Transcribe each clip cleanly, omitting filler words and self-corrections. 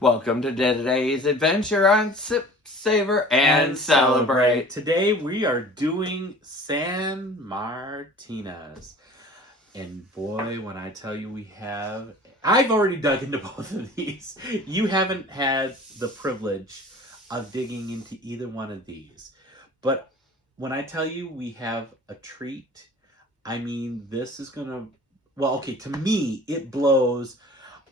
Welcome to today's adventure on Sip, Savor, and Celebrate. Today we are doing San Martinez. And boy, when I tell you I've already dug into both of these. You haven't had the privilege of digging into either one of these. But when I tell you we have a treat, I mean, this is going to, to me, it blows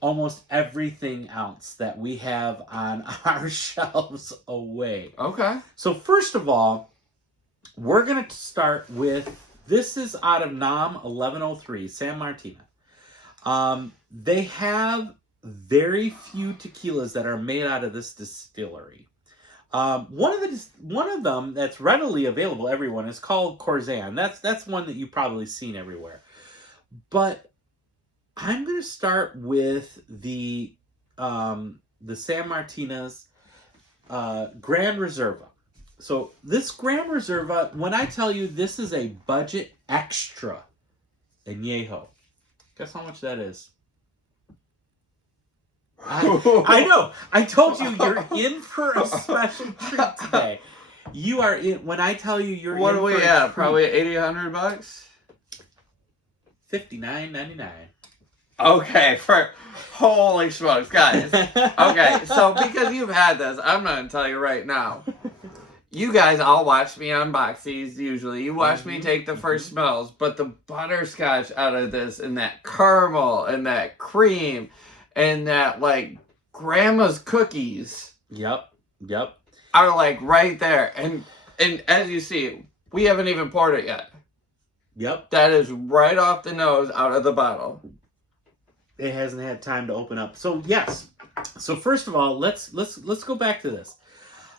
almost everything else that we have on our shelves away. Okay. So first of all, we're going to start with, this is out of NAM 1103, San Martinez. They have very few tequilas that are made out of this distillery. One of them that's readily available, everyone, is called Corzan. That's one that you've probably seen everywhere. But I'm going to start with the San Martinez Gran Reserva. So this Gran Reserva, when I tell you this is a budget extra añejo, guess how much that is? I know. I told you you're in for a special treat today. You are in. When I tell you you're what in are we for at? Probably $800. $59.99. Okay, holy smokes, guys. Okay, so because you've had this, I'm going to tell you right now. You guys all watch me unbox these usually. You watch me take the first smells, but the butterscotch out of this and that caramel and that cream and that like grandma's cookies. Yep. Are like right there. And as you see, we haven't even poured it yet. Yep. That is right off the nose out of the bottle. It hasn't had time to open up. So yes. So first of all, let's go back to this.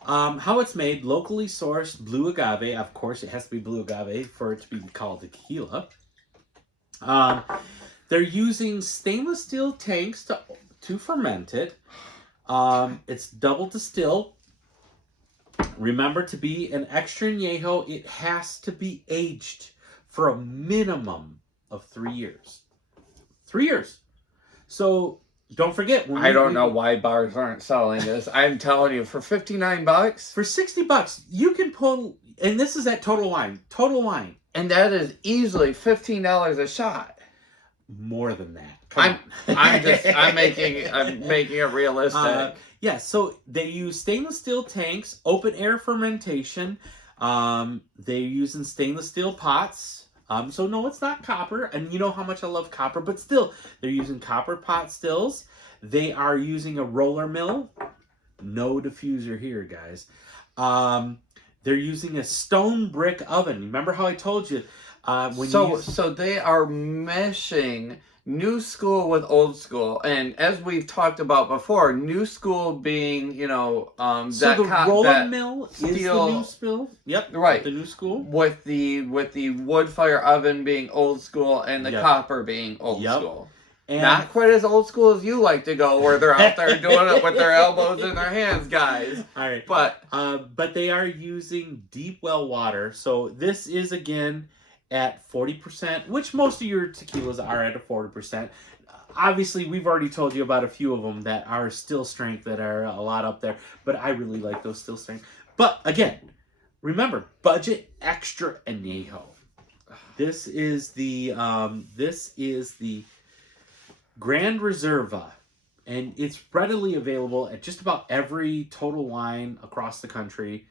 How it's made: locally sourced blue agave. Of course, it has to be blue agave for it to be called tequila. They're using stainless steel tanks to ferment it. It's double distilled. Remember, to be an extra añejo, it has to be aged for a minimum of 3 years. 3 years. So don't forget. I don't know why bars aren't selling this. I'm telling you, for $59, for $60, you can pull. And this is at Total Wine. Total Wine, and that is easily $15 a shot. More than that. I'm making it realistic. Yeah, so they use stainless steel tanks, open air fermentation. They're using stainless steel pots. So no, it's not copper, and you know how much I love copper, but still, they're using copper pot stills. They are using a roller mill. No diffuser here, guys. They're using a stone brick oven. Remember how I told you? So they are meshing new school with old school, and as we've talked about before, new school being, so the roller mill is the new school. Yep, right. The new school with the wood fire oven being old school and the copper being old school. And not quite as old school as you like to go, where they're out there doing it with their elbows in their hands, guys. All right, but they are using deep well water. So this is again at 40%, which most of your tequilas are at a 40%. Obviously, we've already told you about a few of them that are still strength, that are a lot up there, but I really like those still strength. But again, remember, budget extra añejo. This is the Gran Reserva, and it's readily available at just about every Total Wine across the country.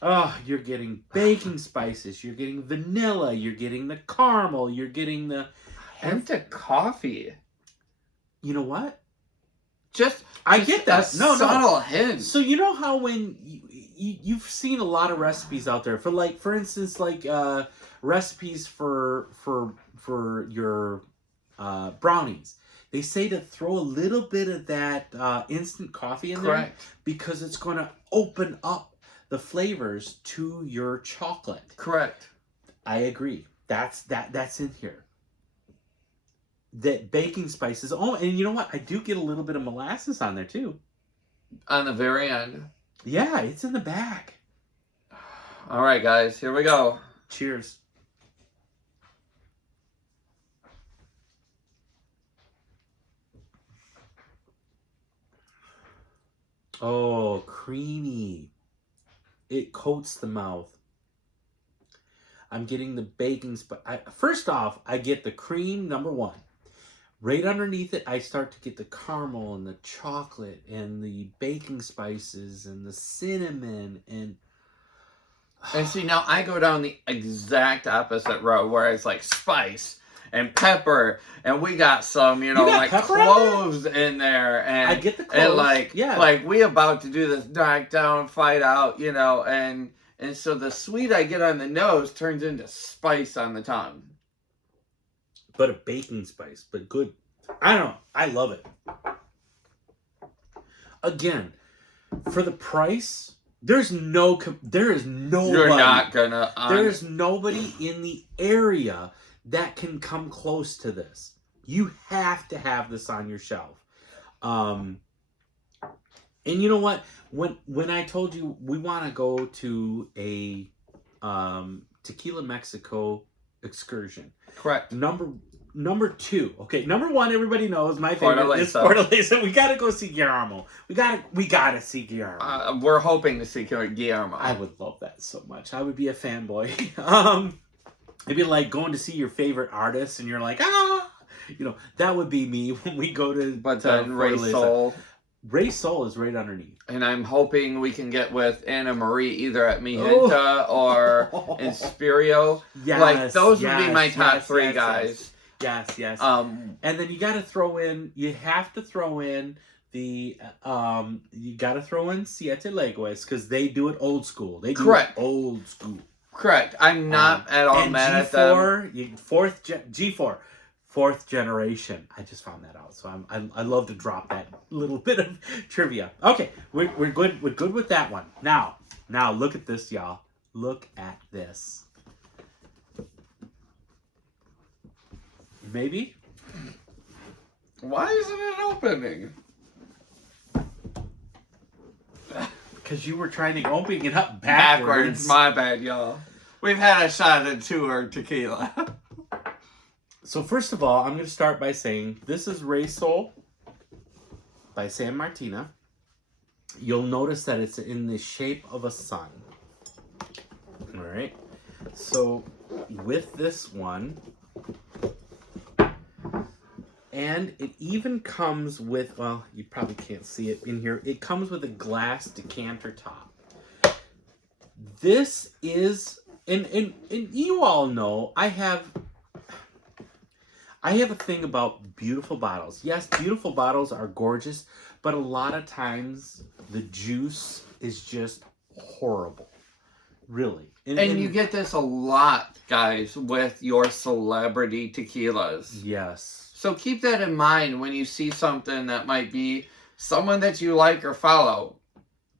Oh, you're getting baking spices, you're getting vanilla, you're getting the caramel, you're getting the hint of coffee. You know what? I get that. Subtle hint. So you know how when you've seen a lot of recipes out there for instance, recipes for your brownies. They say to throw a little bit of that instant coffee in there because it's going to open up the flavors to your chocolate. Correct. I agree. That's in here. That baking spices. Oh, and you know what? I do get a little bit of molasses on there too. On the very end. Yeah, it's in the back. All right, guys, here we go. Cheers. Oh, creamy. It coats the mouth. I'm getting the baking first off, I get the cream, number one. Right underneath it, I start to get the caramel and the chocolate and the baking spices and the cinnamon and see, now I go down the exact opposite road where it's like spice and pepper, and we got some, got like pepper on cloves in there, and I get the and cloves. Yeah. like we about to do this knockdown fight out, and so the sweet I get on the nose turns into spice on the tongue. But a baking spice, but good. I don't know. I love it. Again, for the price, there is nobody. You're not gonna. There's nobody in the area that can come close to this. You have to have this on your shelf. And you know what? When I told you we want to go to a Tequila Mexico excursion, correct. Number two. Okay, number one, everybody knows my favorite is Fortaleza. Fortaleza. We gotta go see Guillermo. We gotta see Guillermo. We're hoping to see Guillermo. I would love that so much. I would be a fanboy. It'd be like going to see your favorite artist, and you're like, that would be me when we go to. But then Rey Sol. Rey Sol is right underneath. And I'm hoping we can get with Anna Marie either at Mijenta or Inspirio. Yes, like those would be my top three guys. Yes. And then you got to throw in. You have to throw in the. You got to throw in Siete Legues because they do it old school. They do Correct. It old school. Correct. I'm not at all mad at them. G4, fourth generation. I just found that out, so I love to drop that little bit of trivia. Okay, we're good. We're good with that one. Now look at this, y'all. Look at this. Maybe. Why isn't it opening? Because you were trying to open it up backwards. My bad, y'all. We've had a shot at tour tequila. So first of all, I'm going to start by saying this is Rey Sol by San Martina. You'll notice that it's in the shape of a sun. All right. So with this one, and it even comes with, well, you probably can't see it in here. It comes with a glass decanter top. This is, and you all know, I have a thing about beautiful bottles. Yes, beautiful bottles are gorgeous, but a lot of times the juice is just horrible. Really. And you get this a lot, guys, with your celebrity tequilas. Yes. So keep that in mind when you see something that might be someone that you like or follow.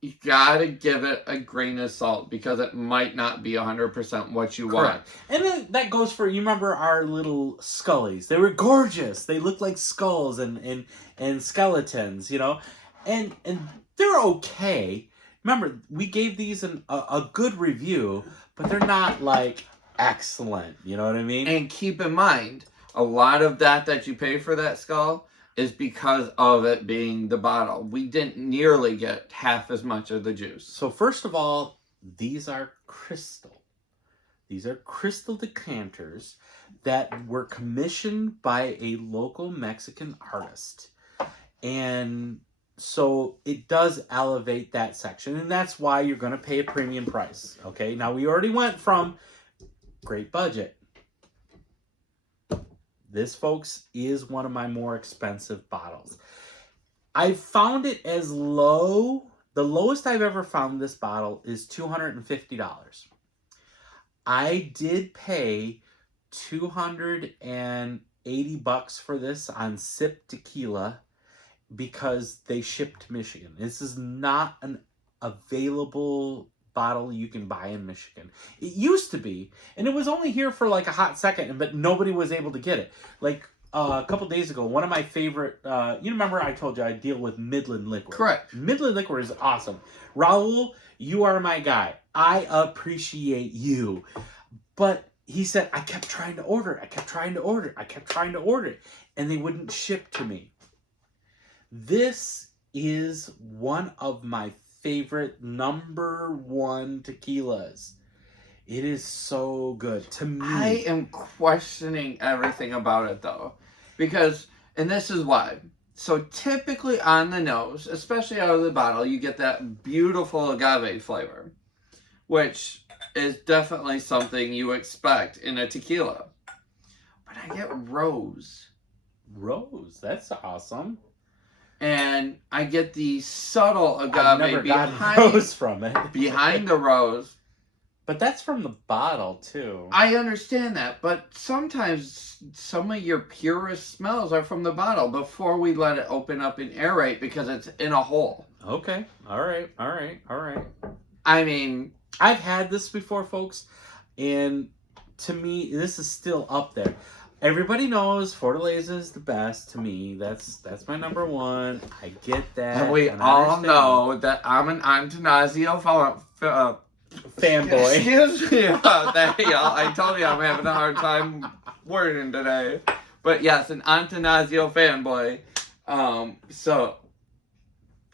You gotta give it a grain of salt because it might not be 100% what you want. And then that goes for, you remember our little Scullies. They were gorgeous. They looked like skulls and skeletons, and they're okay. Remember, we gave these a good review, but they're not like excellent. You know what I mean? And keep in mind, a lot of that you pay for that skull is because of it being the bottle. We didn't nearly get half as much of the juice. So first of all, these are crystal. These are crystal decanters that were commissioned by a local Mexican artist. And so it does elevate that section. And that's why you're going to pay a premium price. Okay, now we already went from great budget. This, folks, is one of my more expensive bottles. I found it as low. The lowest I've ever found this bottle is $250. I did pay $280 for this on Sip Tequila because they shipped to Michigan. This is not an available bottle you can buy in Michigan. It used to be, and it was only here for like a hot second, but nobody was able to get it. Like a couple days ago, one of my favorite, you remember I told you I deal with Midland Liquor. Correct. Midland Liquor is awesome. Raul, you are my guy. I appreciate you. But he said, I kept trying to order it. And they wouldn't ship to me. This is one of my favorite #1 tequilas. It is so good to me. I am questioning everything about it though, because, and this is why. So typically on the nose, especially out of the bottle, you get that beautiful agave flavor, which is definitely something you expect in a tequila. But I get rose. Rose, that's awesome. And I get the subtle agave I've never gotten rose from it. behind the rose. But that's from the bottle, too. I understand that, but sometimes some of your purest smells are from the bottle before we let it open up and aerate because it's in a hole. Okay. All right. I mean, I've had this before, folks, and to me, this is still up there. Everybody knows Fortaleza is the best to me. That's my #1. I get that. and we all know that I'm an Antanasio fanboy. Excuse me about that, y'all. I told you I'm having a hard time wording today. But yes, an Antanasio fanboy. So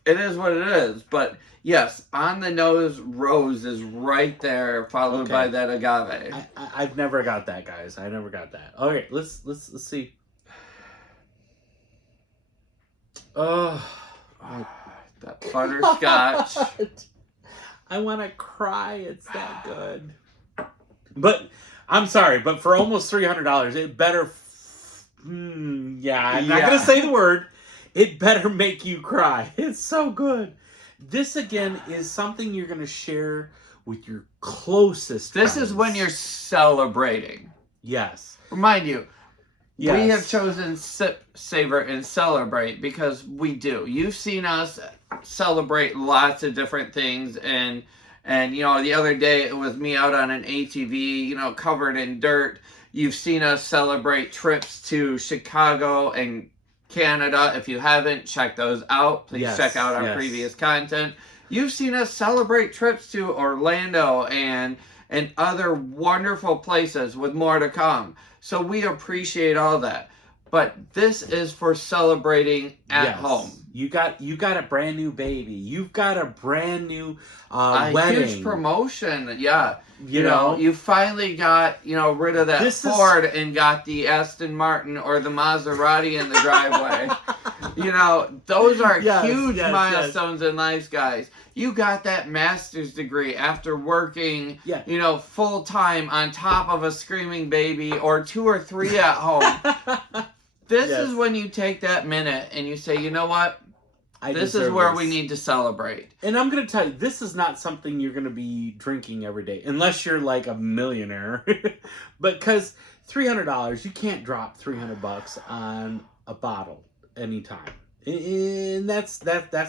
it is what it is. But yes, on the nose, rose is right there, followed by that agave. I've never got that, guys. I never got that. All right, let's see. Oh, that butterscotch. I want to cry. It's that good. But I'm sorry, but for almost $300, it better. I'm not gonna say the word. It better make you cry. It's so good. This again is something you're gonna share with your closest. This friends. is when you're celebrating. Yes. Remind you. Yes. We have chosen sip, savor, and celebrate because we do. You've seen us celebrate lots of different things, and you know, the other day it was me out on an ATV, you know, covered in dirt. You've seen us celebrate trips to Chicago and Canada. If you haven't, check those out. Please check out our previous content. You've seen us celebrate trips to Orlando and other wonderful places with more to come. So we appreciate all that. But this is for celebrating at home. You got a brand new baby. You've got a brand new wedding. A huge promotion, yeah. You know, you finally got, rid of that Ford and got the Aston Martin or the Maserati in the driveway. Those are huge milestones in life, guys. You got that master's degree after working, full time on top of a screaming baby or 2 or 3 at home. This is when you take that minute and you say, you know what? This is where we need to celebrate. And I'm going to tell you, this is not something you're going to be drinking every day, unless you're like a millionaire. But because $300, you can't drop $300 on a bottle anytime. And that's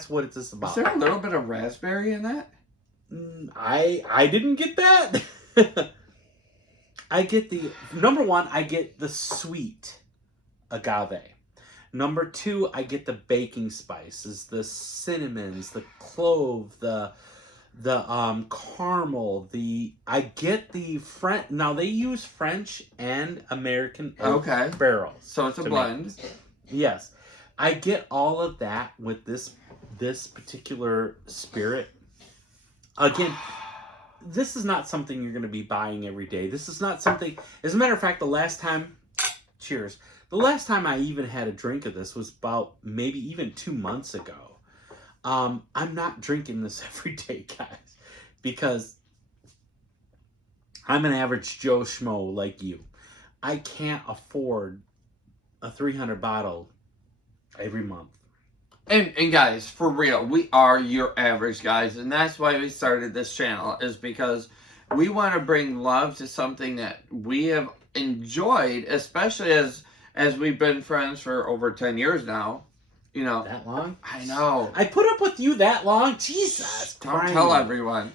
what it's about. Is there a little bit of raspberry in that? I didn't get that. I get the, number one, I get the sweet agave. Number 2, I get the baking spices, the cinnamons, the clove, the caramel. I get the French. Now they use French and American barrels, so it's a blend. Yes, I get all of that with this particular spirit. Again, this is not something you're going to be buying every day. This is not something. As a matter of fact, the last time I even had a drink of this was about maybe even 2 months ago. I'm not drinking this every day, guys, because I'm an average Joe Schmo like you. I can't afford a 300 bottle every month. And guys, for real, we are your average guys, and that's why we started this channel, is because we want to bring love to something that we have enjoyed, especially as we've been friends for over 10 years now. That long? I know. I put up with you that long? Jesus. Don't tell everyone.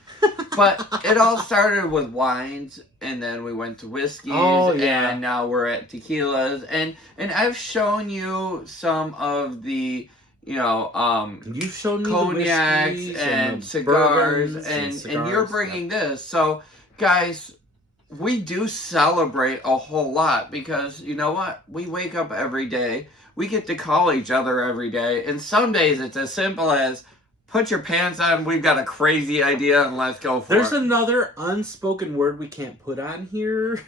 But it all started with wines, and then we went to whiskeys, and now we're at tequilas. And I've shown you some of the, you've shown me cognacs and cigars, and you're bringing this. So, guys, we do celebrate a whole lot because, you know what? We wake up every day. we get to call each other every day. And some days it's as simple as put your pants on, we've got a crazy idea, and let's go for it. There's another unspoken word we can't put on here.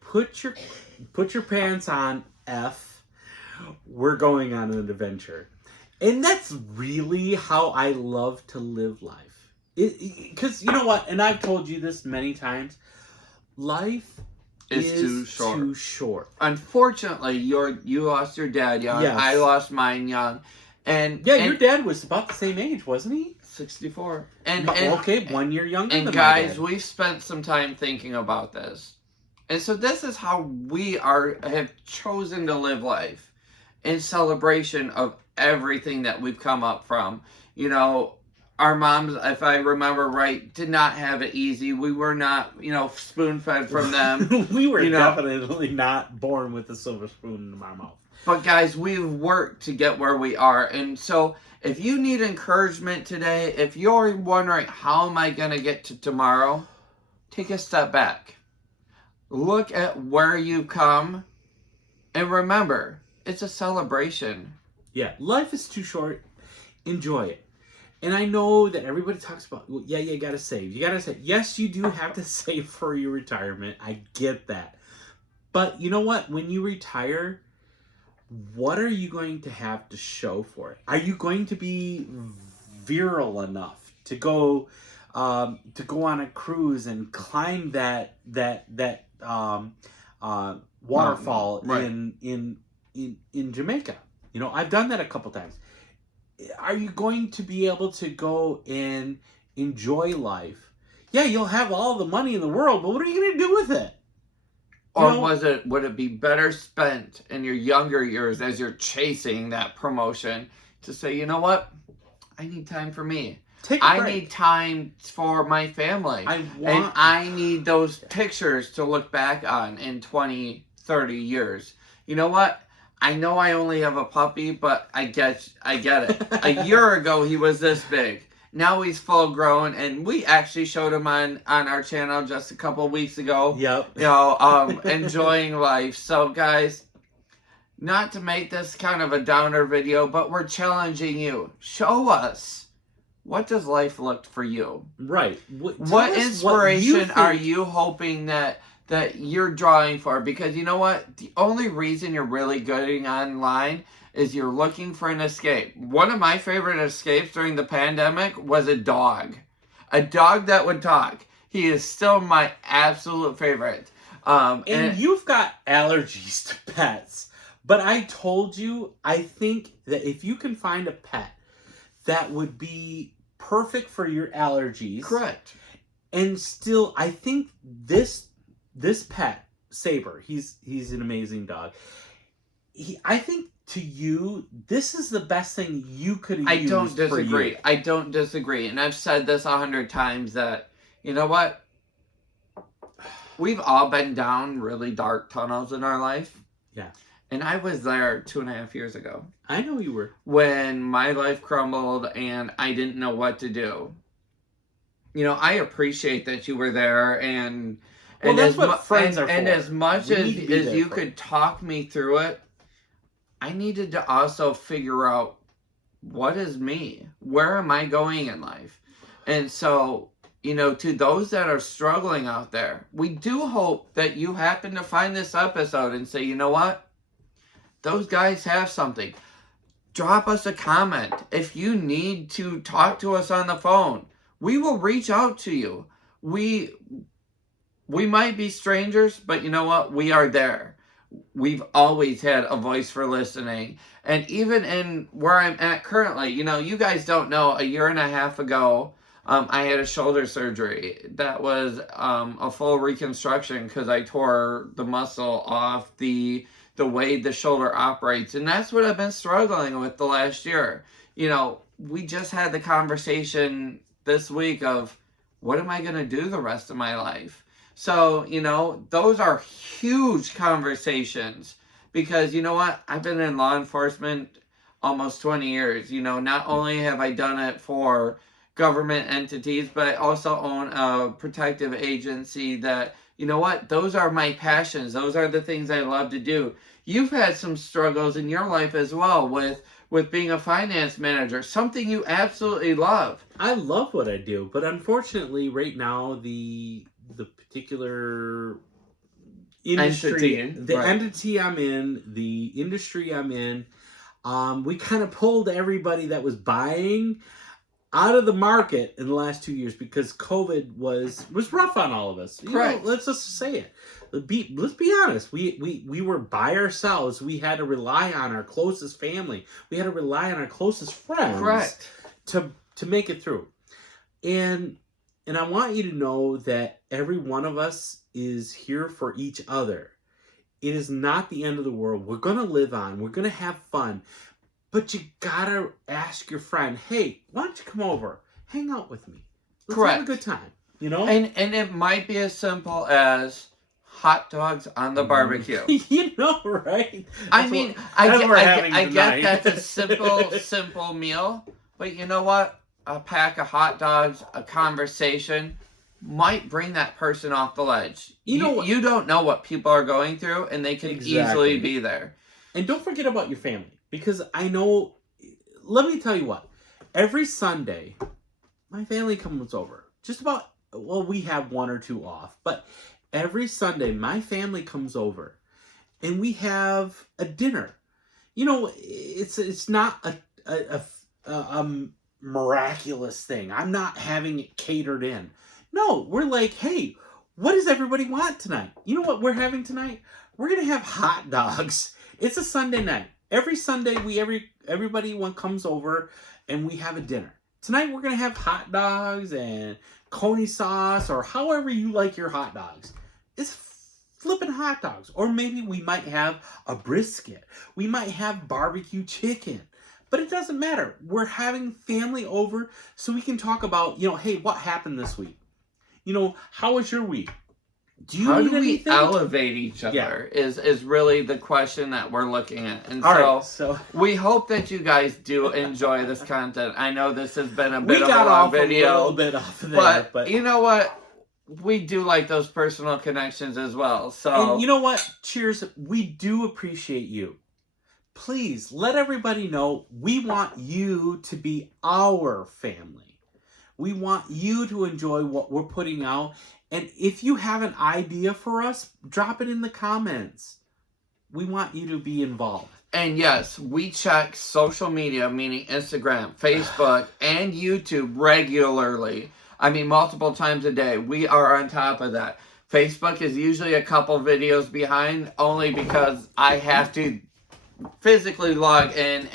Put your pants on, F. We're going on an adventure. And that's really how I love to live life. Because you know what? And I've told you this many times. Life is too short. Unfortunately, you lost your dad young. Yes. I lost mine young. And your dad was about the same age, wasn't he? 64. Okay, 1 year younger than my guys, dad. We've spent some time thinking about this. And so this is how we have chosen to live life, in celebration of everything that we've come up from. You know, our moms, if I remember right, did not have it easy. We were not, spoon-fed from them. We were definitely not born with a silver spoon in our mouth. But guys, we've worked to get where we are. And so if you need encouragement today, if you're wondering, how am I going to get to tomorrow? Take a step back. Look at where you've come. And remember, it's a celebration. Yeah, life is too short. Enjoy it. And I know that everybody talks about, well, yeah, you got to save. You got to save. Yes, you do have to save for your retirement. I get that. But you know what? When you retire, what are you going to have to show for it? Are you going to be virile enough to go on a cruise and climb that waterfall in Jamaica? You know, I've done that a couple times. Are you going to be able to go and enjoy life? Yeah, you'll have all the money in the world, but what are you going to do with it? Or would it be better spent in your younger years as you're chasing that promotion to say, you know what? I need time for me. I need time for my family. And I need those pictures to look back on in 20, 30 years. You know what? I know I only have a puppy, but I get it. A year ago, he was this big. Now he's full grown, and we actually showed him on our channel just a couple weeks ago. Yep. Enjoying life. So, guys, not to make this kind of a downer video, but we're challenging you. Show us, what does life look for you? Right. What inspiration are you hoping that you're drawing for? Because you know what? The only reason you're really going online is you're looking for an escape. One of my favorite escapes during the pandemic was a dog. A dog that would talk. He is still my absolute favorite. And you've got allergies to pets. But I told you, I think that if you can find a pet that would be perfect for your allergies. Correct. And still, I think this pet, Savor, he's an amazing dog. I think to you, this is the best thing you could have used. I don't disagree. And I've said this 100 times that, you know what? We've all been down really dark tunnels in our life. Yeah. And I was there 2.5 years ago. I know you were. When my life crumbled and I didn't know what to do. You know, I appreciate that you were there and... Well, that's what friends are for. And as much as you could talk me through it, I needed to also figure out, what is me? Where am I going in life? And so, to those that are struggling out there, we do hope that you happen to find this episode and say, you know what? Those guys have something. Drop us a comment. If you need to talk to us on the phone, we will reach out to you. We might be strangers, but you know what? We are there. We've always had a voice for listening. And even in where I'm at currently, you guys don't know, 1.5 years ago, I had a shoulder surgery. That was a full reconstruction because I tore the muscle off the way the shoulder operates. And that's what I've been struggling with the last year. We just had the conversation this week of, what am I going to do the rest of my life? So, those are huge conversations because, you know what? I've been in law enforcement almost 20 years. Not only have I done it for, government entities, but I also own a protective agency that, you know what, those are my passions. Those are the things I love to do. You've had some struggles in your life as well with being a finance manager, something you absolutely love. I love what I do, but unfortunately right now the particular industry, entity I'm in, the industry I'm in, we kind of pulled everybody that was buying out of the market in the last 2 years because COVID was rough on all of us. Correct. Let's just say it. Let's be honest. We were by ourselves. We had to rely on our closest family. We had to rely on our closest friends. Correct. To make it through. And I want you to know that every one of us is here for each other. It is not the end of the world. We're going to live on. We're going to have fun. But you gotta ask your friend, hey, why don't you come over? Hang out with me. Let's have a good time. You know? And it might be as simple as hot dogs on the barbecue. You know, right? I get that's a simple meal. But you know what? A pack of hot dogs, a conversation might bring that person off the ledge. You don't know what people are going through, and they can easily be there. And don't forget about your family. Because I know, let me tell you what, every Sunday, my family comes over. We have 1 or 2 off. But every Sunday, my family comes over. And we have a dinner. You know, it's not a miraculous thing. I'm not having it catered in. No, we're like, hey, what does everybody want tonight? You know what we're having tonight? We're going to have hot dogs. It's a Sunday night. Every Sunday, everybody comes over and we have a dinner. Tonight, we're going to have hot dogs and coney sauce or however you like your hot dogs. It's flipping hot dogs. Or maybe we might have a brisket. We might have barbecue chicken. But it doesn't matter. We're having family over so we can talk about, hey, what happened this week? How was your week? How do we elevate each other is really the question that we're looking at. And so we hope that you guys do enjoy this content. I know this has been a bit of a long video. A little bit off there, but you know what? We do like those personal connections as well. So and you know what? Cheers. We do appreciate you. Please let everybody know we want you to be our family. We want you to enjoy what we're putting out. And if you have an idea for us, drop it in the comments. We want you to be involved. And yes, we check social media, meaning Instagram, Facebook, and YouTube regularly. I mean, multiple times a day. We are on top of that. Facebook is usually a couple videos behind, only because I have to physically log in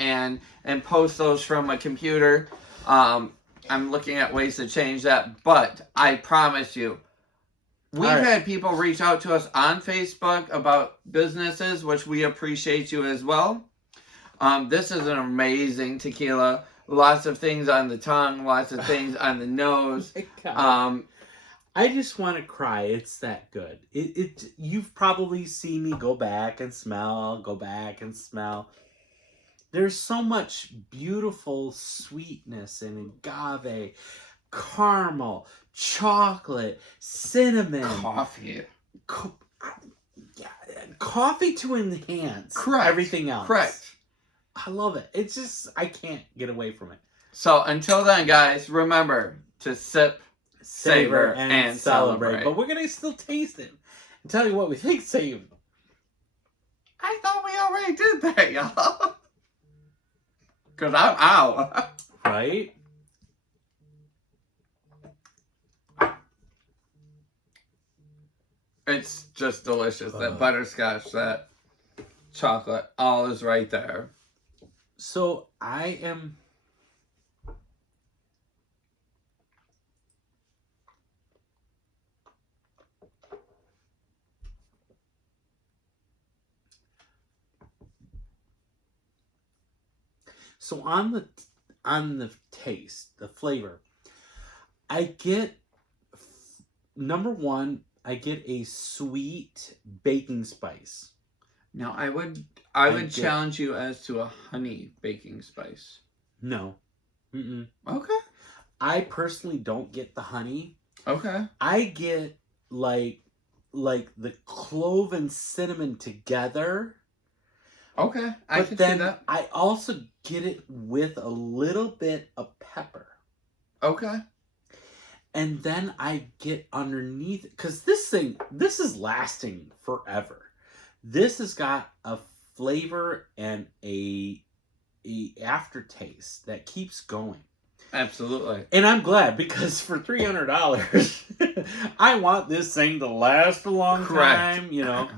and post those from my computer. I'm looking at ways to change that, but I promise you, we've had people reach out to us on Facebook about businesses, which we appreciate you as well. This is an amazing tequila. Lots of things on the tongue, lots of things on the nose. I just want to cry. It's that good. You've probably seen me go back and smell. There's so much beautiful sweetness in agave, caramel, chocolate, cinnamon, coffee. Coffee to enhance everything else. Correct. I love it. It's just, I can't get away from it. So until then, guys, remember to sip, savor, and celebrate. But we're going to still taste it and tell you what we think. Save. I thought we already did that, y'all. Because I'm out. Right? It's just delicious. That butterscotch, that chocolate, all is right there. So I am... So on the taste, the flavor, I get, number one, I get a sweet baking spice. Now, I would challenge you as to a honey baking spice. No. Mm-mm. Okay. I personally don't get the honey. Okay. I get like the clove and cinnamon together. Okay. I But can then see that. I also get it with a little bit of pepper. Okay. And then I get underneath, because this is lasting forever. This has got a flavor and a aftertaste that keeps going. Absolutely. And I'm glad, because for $300, I want this thing to last a long time. You know,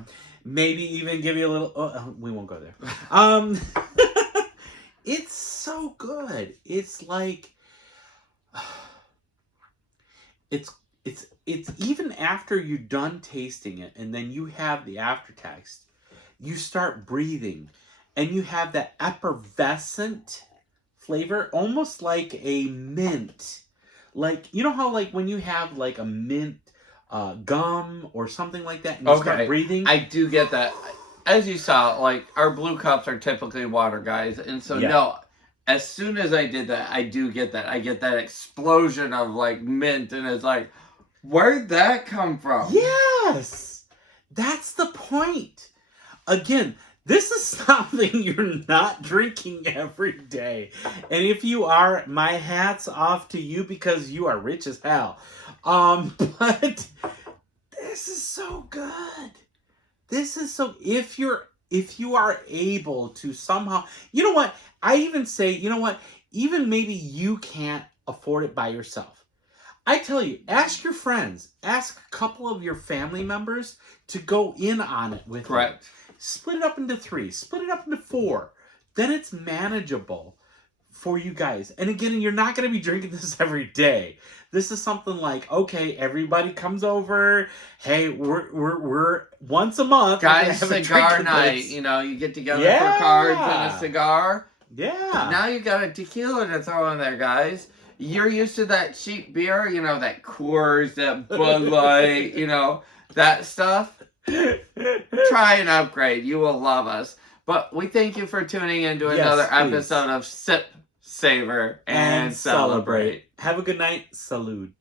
maybe even give you a little. We won't go there. It's so good. It's like. It's even after you're done tasting it, and then you have the aftertaste, you start breathing, and you have that effervescent flavor, almost like a mint. Like, you know how like when you have like a mint gum or something like that, and you start breathing? I do get that. As you saw, like, our blue cups are typically water, guys, and so no. As soon as I did that, I do get that. I get that explosion of like mint, and it's like, where'd that come from? Yes! That's the point. Again, this is something you're not drinking every day. And if you are, my hat's off to you, because you are rich as hell. But this is so good. This is so, if you are able to somehow, you know what? I even say, you know what? Even maybe you can't afford it by yourself. I tell you, ask your friends, ask a couple of your family members to go in on it with you. Split it up into 3, split it up into 4. Then it's manageable for you guys. And again, you're not going to be drinking this every day. This is something like, okay, everybody comes over. Hey, we're once a month. Guys, cigar night. You know, you get together for cards and a cigar. Yeah. Now you got a tequila to throw in there, guys. You're used to that cheap beer, you know, that Coors, that Bud Light, you know, that stuff. Try an upgrade. You will love us. But we thank you for tuning in to another episode of Sip, Savor, and Celebrate. Have a good night. Salud.